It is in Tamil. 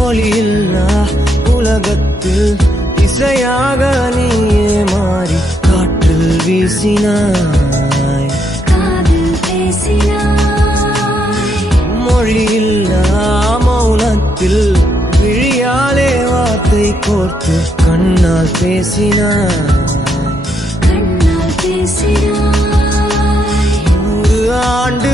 ஒளியில்லா உலகத்தில் இசையாக நீயே மாறி காற்றில் வீசினாய், காதில் பேசினாய். மொழியில்லா மௌனத்தில் விழியாலே வார்த்தை கோர்த்து கண்ணால் பேசினாய், கண்ணால் பேசினாய். 100 ஆண்டு